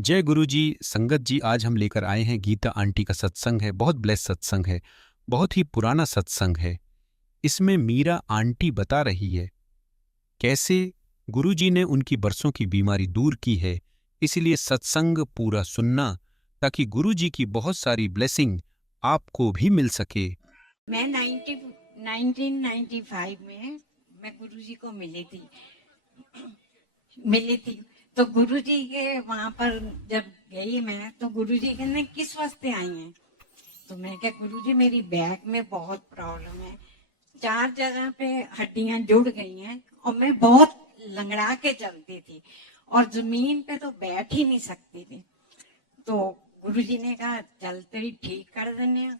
जय गुरु जी। संगत जी, आज हम लेकर आए हैं गीता आंटी का सत्संग है। बहुत ब्लेस सत्संग है, बहुत ही पुराना सत्संग है। इसमें मीरा आंटी बता रही है कैसे गुरु जी ने उनकी बरसों की बीमारी दूर की है। इसलिए सत्संग पूरा सुनना ताकि गुरु जी की बहुत सारी ब्लेसिंग आपको भी मिल सके। मैं 1995 में मैं गुरुजी को मिली थी। तो गुरुजी के वहां पर जब गई मैं, तो गुरुजी कहने किस वास्ते आई हैं। तो मैं क्या, गुरुजी मेरी बैक में बहुत प्रॉब्लम है, 4 जगह पे हड्डियां जुड़ गई हैं और मैं बहुत लंगड़ा के चलती थी और जमीन पे तो बैठ ही नहीं सकती थी। तो गुरुजी ने कहा चल तेरी ठीक कर देने।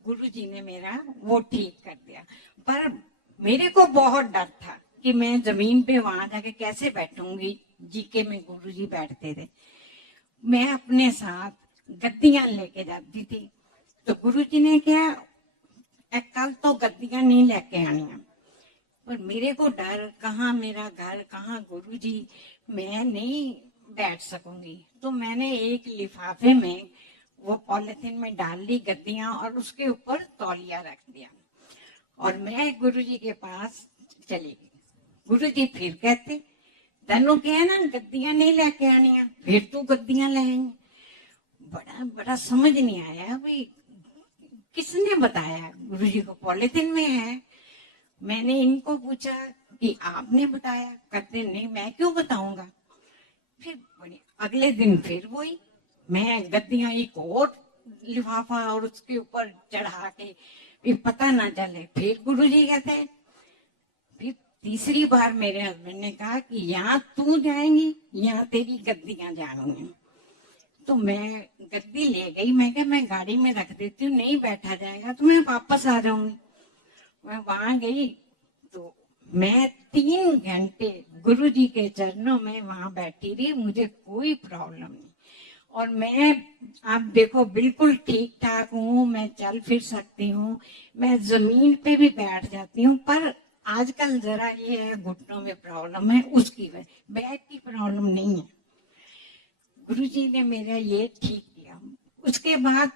गुरुजी ने मेरा वो ठीक कर दिया। पर मेरे को बहुत डर था कि मैं जमीन पे वहां जाके कैसे बैठूंगी। जीके में गुरुजी बैठते थे, मैं अपने साथ गद्दियां लेके जाती थी। तो गुरुजी ने क्या, कल तो गद्दियां नहीं लेके आनी है। पर मेरे को डर, कहाँ मेरा घर, कहाँ गुरुजी, मैं नहीं बैठ सकूंगी। तो मैंने एक लिफाफे में वो पॉलिथीन में डाल ली गद्दियां और उसके ऊपर तौलिया रख दिया और मैं गुरुजी के पास चली गई। गुरुजी फिर कहते तेनू क्या ना गद्दियां नहीं लेके आनी, फिर तू गद्दियां ले आई। बड़ा बड़ा समझ नहीं आया भाई, किसने बताया। गुरुजी को पॉलिथीन में है। मैंने इनको पूछा कि आपने बताया, कहते नहीं मैं क्यों बताऊंगा। फिर अगले दिन फिर वही, मैं गद्दियां एक और लिफाफा और उसके ऊपर चढ़ा के, फिर पता ना चले। फिर गुरुजी कहते हैं, फिर तीसरी बार मेरे हस्बैंड ने कहा कि यहाँ तू जाएंगी, यहाँ तेरी गद्दियां जाएंगी। तो मैं गद्दी ले गई, मैं क्या मैं गाड़ी में रख देती हूँ, नहीं बैठा जाएगा तो मैं वापस आ जाऊंगी। मैं वहां गई तो मैं 3 घंटे गुरुजी के चरणों में वहां बैठी रही, मुझे कोई प्रॉब्लम नहीं। और मैं, आप देखो, बिल्कुल ठीक ठाक हूँ, मैं चल फिर सकती हूँ, मैं जमीन पे भी बैठ जाती हूँ। पर आजकल जरा ये है, घुटनों में प्रॉब्लम है, उसकी वजह, बैक की प्रॉब्लम नहीं है। गुरुजी ने मेरा ये ठीक किया। उसके बाद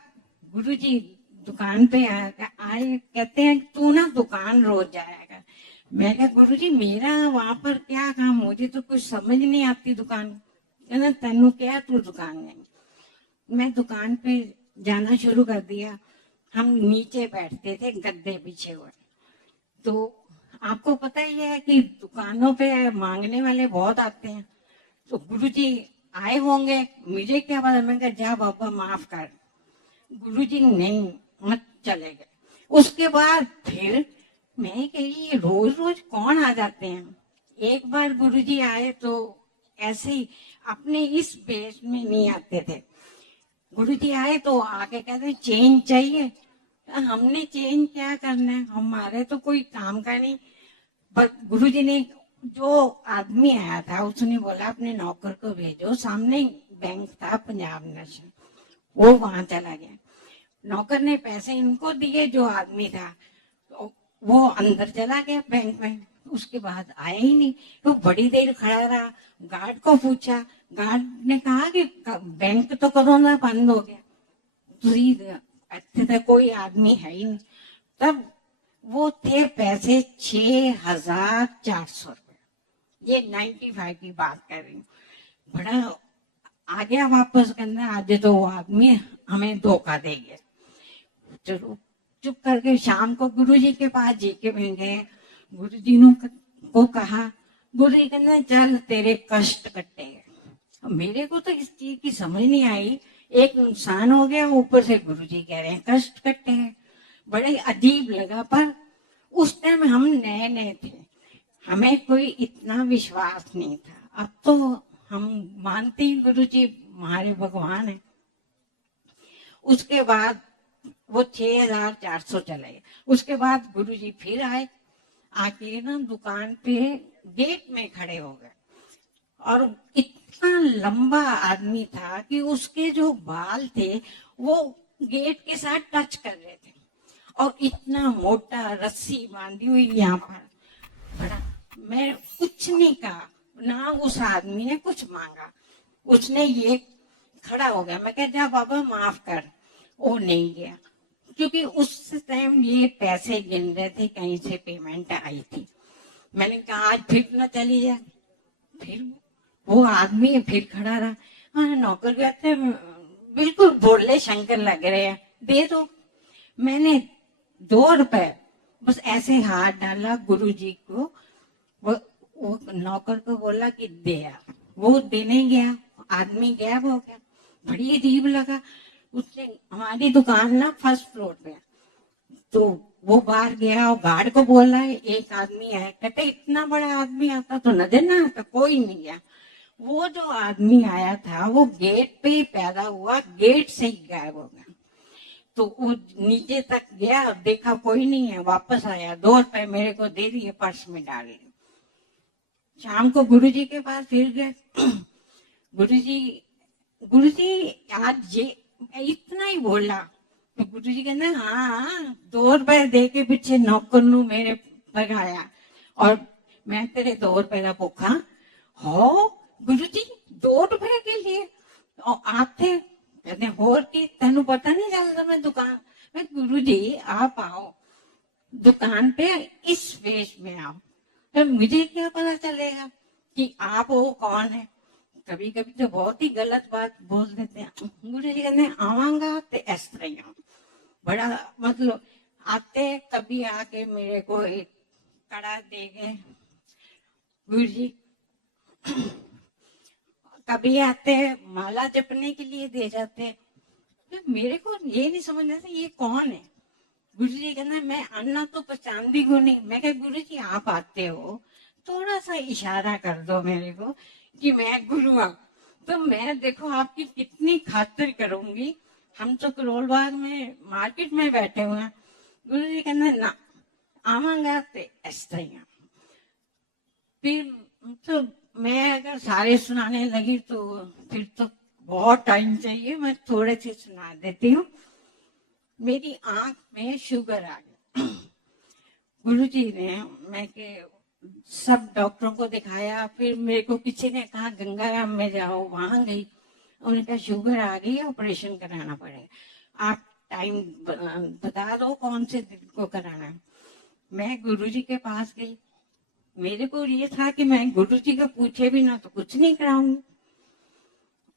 गुरुजी दुकान पे आए, कहते हैं तू ना दुकान रोज जाएगा। मैं क्या गुरुजी मेरा वहां पर क्या काम, मुझे तो कुछ समझ नहीं आती दुकान। कहना तेनू क्या, तू दुकान नहीं। मैं दुकान पे जाना शुरू कर दिया। हम नीचे बैठते थे गद्दे बिछे हुए। तो आपको पता ही है कि दुकानों पे मांगने वाले बहुत आते हैं। तो गुरुजी आए होंगे, मुझे क्या पता। मैं कहा जा बाबा माफ कर। गुरुजी नहीं, मत, चले गए। उसके बाद फिर मैं कही ये रोज रोज कौन आ जाते हैं। एक बार गुरुजी आए तो ऐसे ही अपने इस बेस में नहीं आते थे। गुरुजी आए तो आके कहते चेंज चाहिए। हमने चेंज क्या करना है, हमारे तो कोई काम का नहीं। पर गुरुजी ने, जो आदमी आया था उसने बोला अपने नौकर को भेजो, सामने बैंक था पंजाब नेशनल, वो वहां चला गया। नौकर ने पैसे इनको दिए, जो आदमी था तो वो अंदर चला गया बैंक में। उसके बाद आया ही नहीं। तो बड़ी देर खड़ा रहा, गार्ड को पूछा, गार्ड ने कहा कि बैंक तो कदों ना बंद हो गया, इतने कोई आदमी है ही नहीं। तब वो थे पैसे 6,400 रुपये। ये 95 की बात कर रही हूँ। बड़ा आ गया वापस, करना आज तो वो आदमी हमें धोखा दे गया। चलो चुप करके शाम को गुरुजी के पास जी के में गए। गुरुजी ने को कहा, गुरुजी कहते चल तेरे कष्ट कटे गए। मेरे को तो इस चीज की समझ नहीं आई। एक नुकसान हो गया, ऊपर से गुरुजी कह रहे हैं कष्ट कटे हैं। बड़े अजीब लगा। पर उस टाइम हम नए नए थे, हमें कोई इतना विश्वास नहीं था। अब तो हम मानते हैं गुरुजी हमारे भगवान है। उसके बाद वो 6,400 चले गए। उसके बाद गुरुजी फिर आए, आके ना दुकान पे गेट में खड़े हो गए। और इतना लंबा आदमी था कि उसके जो बाल थे वो गेट के साथ टच कर रहे थे। और इतना मोटा रस्सी बांधी हुई यहाँ पर। बड़ा, मैं कुछ नहीं कहा ना, उस आदमी ने कुछ मांगा। उसने ये खड़ा हो गया। मैं कहा जा बाबा माफ कर। वो नहीं गया, क्योंकि उस टाइम ये पैसे गिन रहे थे, कहीं से पेमेंट आई थी। मैंने कहा आज फिर ना चली जाए। फिर वो आदमी फिर खड़ा रहा। हाँ, नौकर कहते हैं बिल्कुल भोले शंकर लग रहे हैं, दे दो। मैंने 2 रुपए बस ऐसे हाथ डाला गुरुजी को। वो नौकर को बोला कि दे आ। वो देने गया, आदमी गायब हो गया। बड़ी अजीब लगा। उसने, हमारी दुकान ना फर्स्ट फ्लोर पे है, तो वो बाहर गया और गार्ड को बोला है एक आदमी है। कहते इतना बड़ा आदमी आता तो नजर ना आता, कोई नहीं गया। वो जो आदमी आया था वो गेट पे ही पैदा हुआ, गेट से ही गायब हो गया। तो वो नीचे तक गया, देखा कोई नहीं है, वापस आया, 2 रुपए मेरे को दे दिए, पर्स में डाल दिए। शाम को गुरुजी के पास फिर गए। गुरुजी, गुरुजी आज ये इतना ही बोला तो गुरुजी कहना हाँ 2 रुपए दे के पीछे नौकर नू मेरे भगाया और मैं तेरे 2 रुपए का भूखा हो। गुरुजी 2 रुपए के लिए और आप थे। कहते होर की तेन पता नहीं चलता मैं दुकान। मैं गुरुजी आप आओ दुकान पे, इस वेश में आओ, तो मुझे क्या पता चलेगा कि आप वो कौन है। कभी कभी तो बहुत ही गलत बात बोल देते हैं। गुरु जी कहते आवांगा तो इस तरह ही आऊं। बड़ा मतलब आते कभी आके मेरे को एक कड़ा दे गए गुरु जी। कभी आते माला जपने के लिए दे जाते। तो मेरे को ये नहीं समझ आता ये कौन है। गुरु जी कहना मैं अन्ना तो पहचानती हूँ नहीं। मैं कहा गुरु जी आप आते हो, थोड़ा सा इशारा कर दो मेरे को कि मैं गुरु हूँ, तो मैं देखो आपकी कितनी खातिर करूंगी। हम तो करोल बाग में मार्केट में बैठे हुए हैं। गुरु जी कहना ना आवांगा तो इस तरह। फिर तो मैं अगर सारे सुनाने लगी तो फिर तो बहुत टाइम चाहिए। मैं थोड़े से सुना देती हूँ। मेरी आंख में शुगर आ गया। गुरुजी ने, मैं के सब डॉक्टरों को दिखाया, फिर मेरे को किसी ने कहा गंगाराम में जाओ, वहां गई। उन्होंने कहा शुगर आ गई, ऑपरेशन कराना पड़ेगा, आप टाइम बता दो कौन से दिन को कराना है। मैं गुरुजी के पास गई। मेरे को ये था कि मैं गुरुजी को पूछे भी ना तो कुछ नहीं कराऊंगी।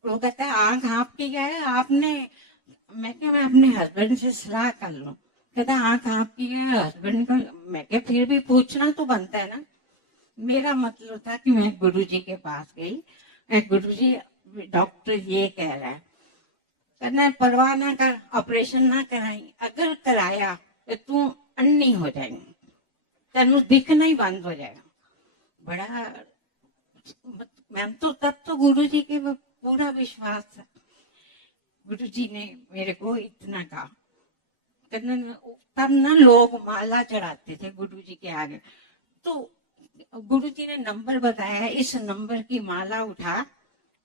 वो कहता है आंख आपकी क्या है आपने। मैं क्या मैं अपने हस्बैंड से सलाह कर लूं। कहता आंख आपकी है हस्बैंड का। मैं क्या फिर भी पूछना तो बनता है ना। मेरा मतलब था कि मैं गुरुजी के पास गई। गुरुजी डॉक्टर ये कह रहा है, कहना परवाह ना कर, ऑपरेशन ना कराई, अगर कराया तो तू अन्नी हो जाएगी, तेन दिखना ही बंद हो जाएगा। बड़ा मैं तो तब तो गुरुजी के पूरा विश्वास था। गुरुजी ने मेरे को इतना कहा। तब ना लोग माला चढ़ाते थे गुरुजी के आगे। तो गुरुजी ने नंबर बताया, इस नंबर की माला उठा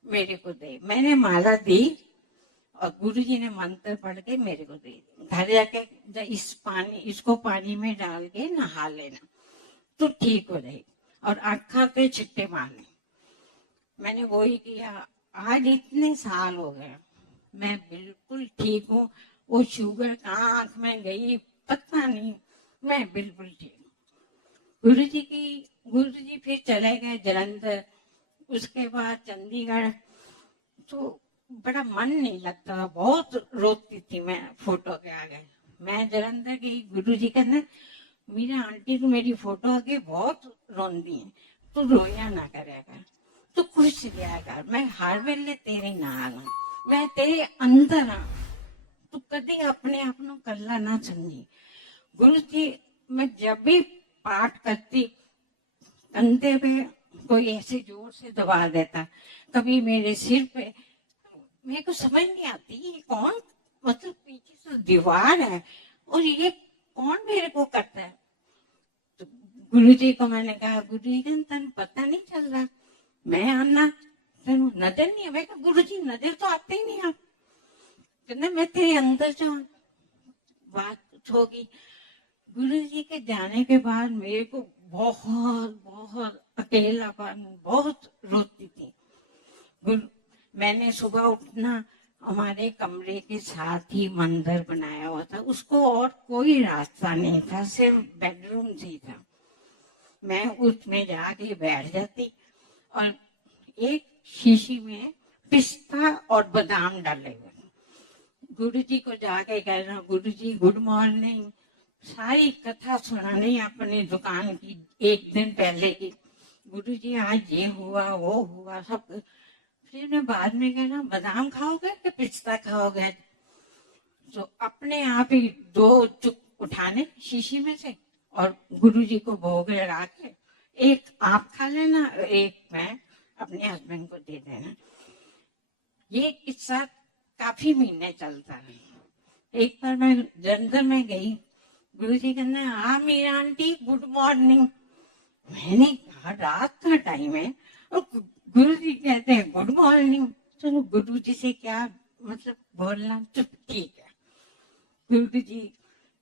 मेरे को दे। मैंने माला दी और गुरुजी ने मंत्र पढ़ के मेरे को दे दी। घर जाके इसको पानी में डाल के नहा लेना तो ठीक हो जाएगी और आँखों पे छिट्टे मारने। मैंने वही किया। आज इतने साल हो गए, मैं बिल्कुल ठीक हूँ। वो शुगर कहाँ आंख में गई पता नहीं, मैं बिल्कुल ठीक हूँ। गुरु जी फिर चले गए जलंधर, उसके बाद चंडीगढ़। तो बड़ा मन नहीं लगता, बहुत रोती थी मैं फोटो के आगे। मैं जलंधर गई, गुरु जी कहते मेरा आंटी तो मेरी फोटो आगे बहुत रोंदी है, तू रोया ना करेगा, तू खुश रहा कर, मैं हर वेले तेरे नाल हाँ, मैं तेरे अंदर हाँ, तू कभी अपने आप को कल्ला ना समझी। गुरु जी मैं जब भी पाठ करती कंधे पे कोई ऐसे जोर से दबा देता, कभी मेरे सिर पे। मेरे को समझ नहीं आती ये कौन, मतलब पीछे से दीवार है और ये कौन मेरे को करता है। तो गुरु जी को मैंने कहा गुरु जी तेन पता नहीं चल रहा मैं आना, तेन नजर नहीं है। मैं कहा गुरु जी नजर तो आते ही नहीं आप। कहना मैं तेरे अंदर जाऊं। बात होगी। गुरु जी के जाने के बाद मेरे को बहुत बहुत अकेलापन, बहुत रोती थी। गुरु मैंने सुबह उठना, हमारे कमरे के साथ ही मंदिर बनाया हुआ था, उसको और कोई रास्ता नहीं था, सिर्फ बेडरूम ही था। मैं उसमें जाके बैठ जाती और एक शीशी में पिस्ता और बादाम डाले हुए, गुरुजी को जाके कहना, गुरुजी गुड मॉर्निंग, सारी कथा सुनानी अपनी दुकान की एक दिन पहले की, गुरुजी आज ये हुआ वो हुआ सब। फिर मैं बाद में कहना, बादाम खाओगे कि पिस्ता खाओगे? तो अपने आप ही 2 चुक उठाने शीशी में से और गुरुजी को भोग लगा के, एक आप खा लेना, एक मैं अपने हस्बैंड को दे देना। ये किस्सा काफी महीने चलता है। एक बार मैं जलंधर में गई, गुरुजी कहना, हाँ मीरा आंटी गुड मॉर्निंग। मैंने कहा रात का टाइम है और गुरुजी कहते हैं गुड मॉर्निंग, चलो गुरुजी से क्या मतलब बोलना, चुप ठीक है। गुरुजी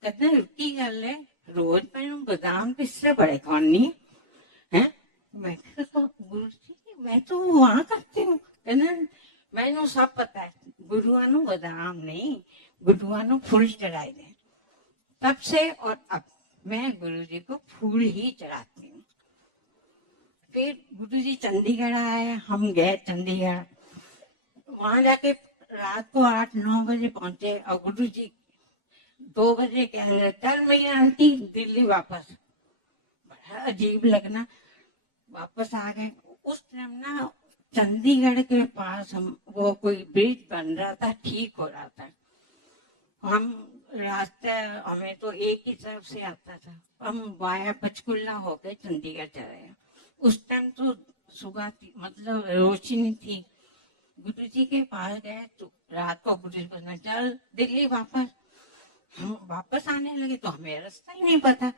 कहते हैं रुकी गल है, रोज मैनू बादाम पिस्ता बड़े खानी है। मैं कहा गुरुजी मैं तो वहां करती हूँ, कहना मैनू सब पता है, गुरुआ नू बादाम नहीं, गुरुआ नू फूल चढ़ाए दे। तब से और अब मैं गुरुजी को फूल ही चढ़ाती हूँ। फिर गुरुजी चंडीगढ़ आए, हम गए चंडीगढ़, वहां जाके रात को 8-9 बजे पहुंचे और गुरुजी 2 बजे कह रहे, चल मैया आंटी दिल्ली वापस। बड़ा अजीब लगना, वापस आ गए। उस टाइम ना चंडीगढ़ के पास हम वो कोई ब्रिज बन रहा था, ठीक हो रहा था। हम रास्ते हमें तो एक ही तरफ से आता था, हम वाया पंचकुला होके चंडीगढ़ चले। उस टाइम तो सुबह थी, मतलब रोशनी थी। गुरुजी के पास गए तो रात को गुरुजी को चल दिल्ली वापस। हम वापस आने लगे तो हमें रास्ता ही नहीं पता।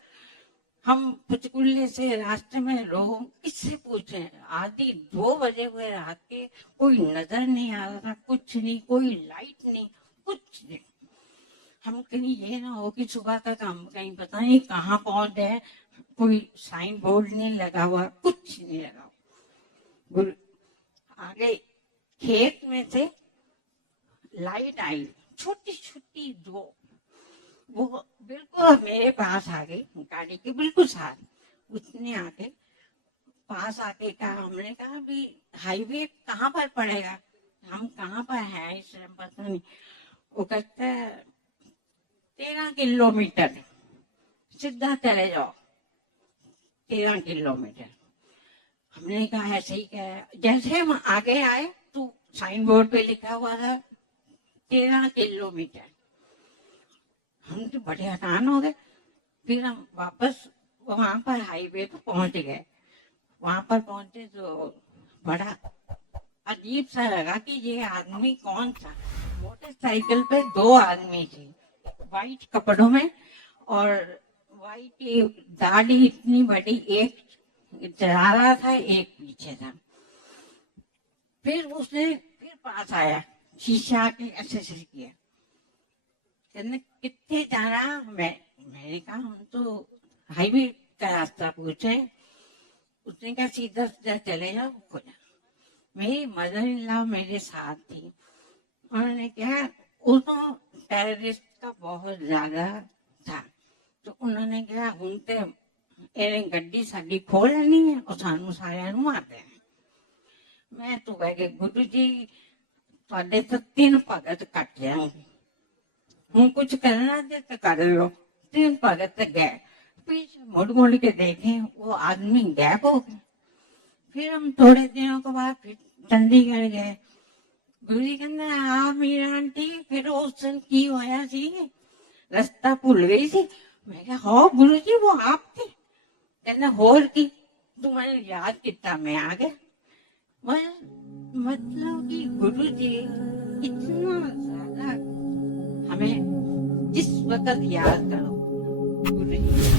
हम पंचकुले से रास्ते में लोग किससे पूछे, आधी 2 बजे हुए रात के, कोई नजर नहीं आ रहा था, कुछ नहीं, कोई लाइट नहीं, कुछ नहीं। हम कहीं ये ना हो कि सुबह तक हम कहीं पता नहीं कहाँ पहुंच गए, कोई साइन बोर्ड नहीं लगा हुआ, कुछ नहीं लगा। गुरु आगे खेत में से लाइट आई, छोटी छोटी 2, वो बिल्कुल मेरे पास आ गई, गाड़ी के बिल्कुल साथ। उसने आके पास आके कहा, हमने कहा भी हाईवे कहाँ पर पड़ेगा, हम कहाँ पर हैं इस टाइम पता नहीं। वो कहता है 13 किलोमीटर सीधा चले जाओ, 13 किलोमीटर। हमने कहा ऐसे ही कहा, जैसे हम आगे आए तो साइन बोर्ड पे लिखा हुआ था 13 किलोमीटर। हम तो बड़े हैरान हो गए। फिर हम वापस वहां पर हाईवे पे पहुंच गए। वहां पर पहुंचे तो बड़ा अजीब सा लगा कि ये आदमी कौन था। मोटरसाइकिल पे 2 आदमी थे, वाइट कपड़ों में, और वाइट दाढ़ी इतनी बड़ी, एक चला रहा था एक पीछे था। फिर उसने फिर पास आया, शीशा के ऐसे किया, कहने कितने जाना। मैंने कहा हम तो हाईवे का रास्ता पूछे। उसने कहा सीधा सीधा चले जाओ, खुला। मेरी मदर इन लॉ मेरे साथ थी। उन्होंने कहा उनको टेररिस्ट का बहुत ज्यादा था, तो उन्होंने कहा हूं ते गड्डी साडी खोल लेनी है और सानू सारिਆਂ ਨੂੰ मार देना। मैं तो कह के गुरु जी ਤੁਹਾਡੇ तो 3 भगत कट जाएंगे, हूं कुछ करना दे तो कर लो। 3 भगत गए, पीछे मुड़ मुड़ के देखे वो आदमी गायब हो गए। फिर हम थोड़े दिनों के बाद फिर चंडीगढ़ गए। गुरु जी कहते हाँ मीरा आंटी फिर उस दिन की होया सी, रास्ता भूल गई सी। मैं कहा हाँ गुरु जी वो आप थे। कहना होर की, तू मैंने याद किया मैं आ गया। मतलब कि गुरु जी इतना ज्यादा हमें जिस वक्त याद करो गुरु जी